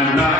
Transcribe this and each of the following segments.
I'm not.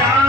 Shyam